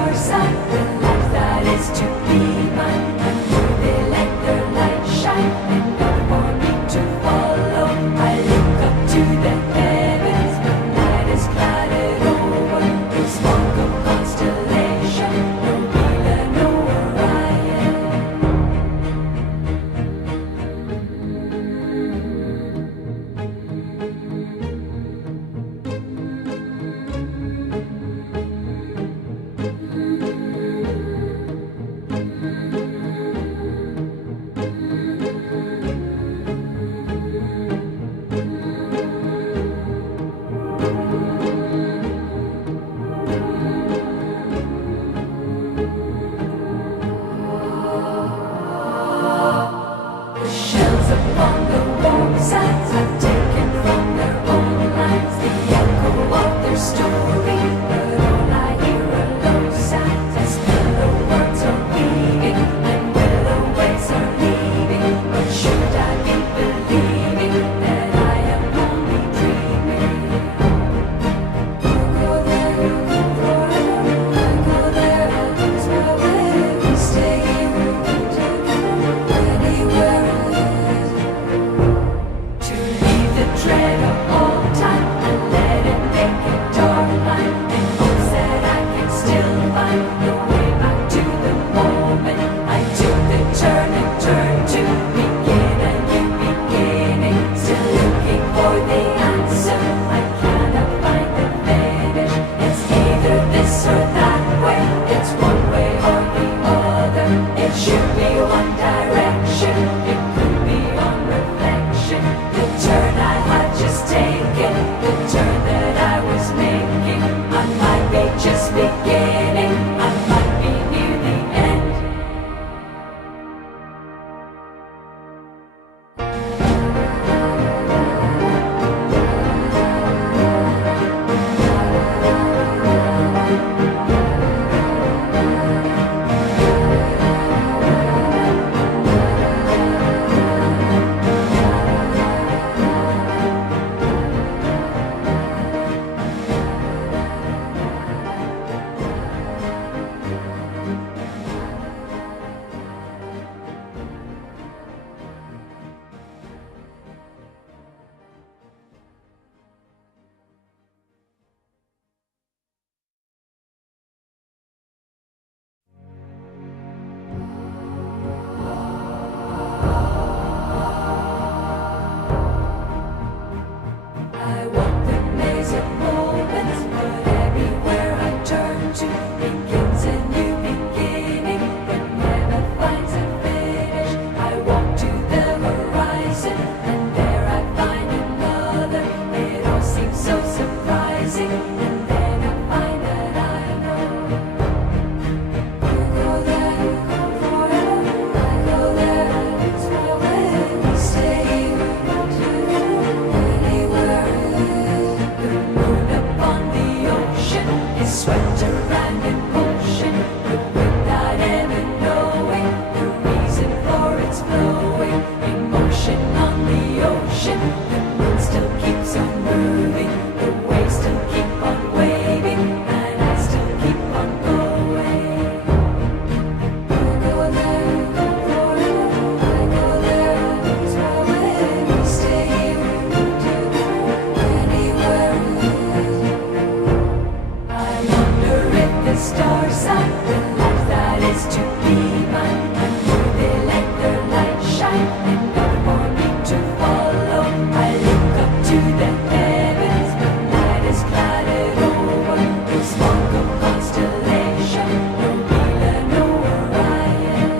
stars out, the life that is to be mine. And will they let their light shine enough for me to follow? I look up to the heavens, but night is clouded over. The smoke of constellation, no Mila, no Orion. The shells upon the warm sands have taken from their own lines the echo of their story, but all I hear are low sounds as willow words are weaving and willow waves are leaving. But should I be believing that I am only dreaming? You go there, you go forever, I go there, I lose my way. We stay here, we go together, anywhere to leave the dread of all time and let it make a dark line in hopes that I can still find the way back to the moment I took the turn and turned to begin a new beginning. Still looking for the answer, I cannot find the finish. It's either this or that way, it's one way or the other. It should be one direction, it could be on reflection. The turn I had just taken, the turn that I was making, I might be just beginning, I might be near the end. I walk the maze of moments, but everywhere I turn to begins a new beginning, but never finds a finish. I walk to the horizon, and there I find another. It all seems so surprising, and then I find that I know. You go there, you go forever, I go there, I lose my way. We stay here, we go together, anywhere. The moon upon the ocean is swept around in motion, but without ever knowing the reason for its flowing. Emotion on the ocean, the moon still keeps on moving, the waves still keep on waving, and I still keep on going. You go there, you go forever, I go there, I lose my way. We stay here, we go together, anywhere. I wonder if the stars out, the life that is to be mine, and will they let their light shine enough for me to follow? I look up to the heavens, but night is clouded over. The smoke of constellation, no Mila, no Orion.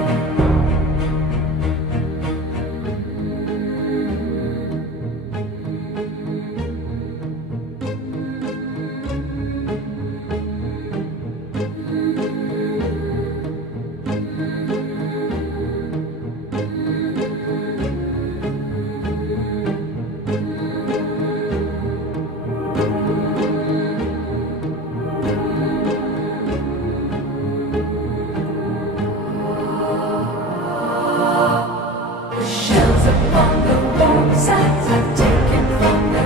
The shells upon the warm sands